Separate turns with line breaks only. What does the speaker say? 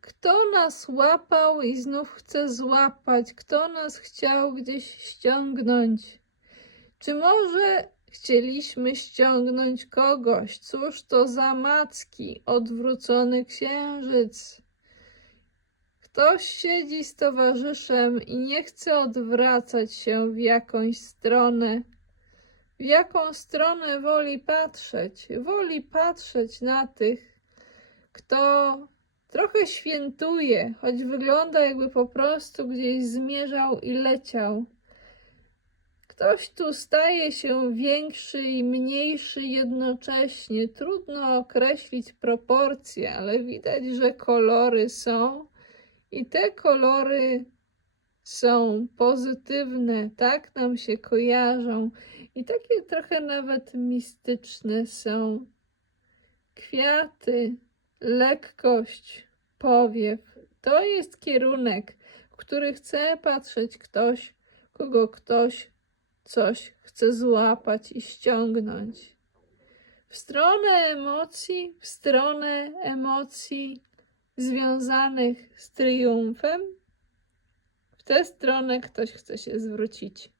Kto nas łapał i znów chce złapać? Kto nas chciał gdzieś ściągnąć? Czy może chcieliśmy ściągnąć kogoś? Cóż to za macki, odwrócony księżyc? Ktoś siedzi z towarzyszem i nie chce odwracać się w jakąś stronę. W jaką stronę woli patrzeć? Woli patrzeć na tych, kto trochę świętuje, choć wygląda jakby po prostu gdzieś zmierzał i leciał. Ktoś tu staje się większy i mniejszy jednocześnie. Trudno określić proporcje, ale widać, że kolory są i te kolory są pozytywne, tak nam się kojarzą i takie trochę nawet mistyczne są. Kwiaty, lekkość, powiew to jest kierunek, w który chce patrzeć ktoś, kogo ktoś coś chce złapać i ściągnąć. W stronę emocji, w stronę emocji związanych z triumfem, w tę stronę ktoś chce się zwrócić.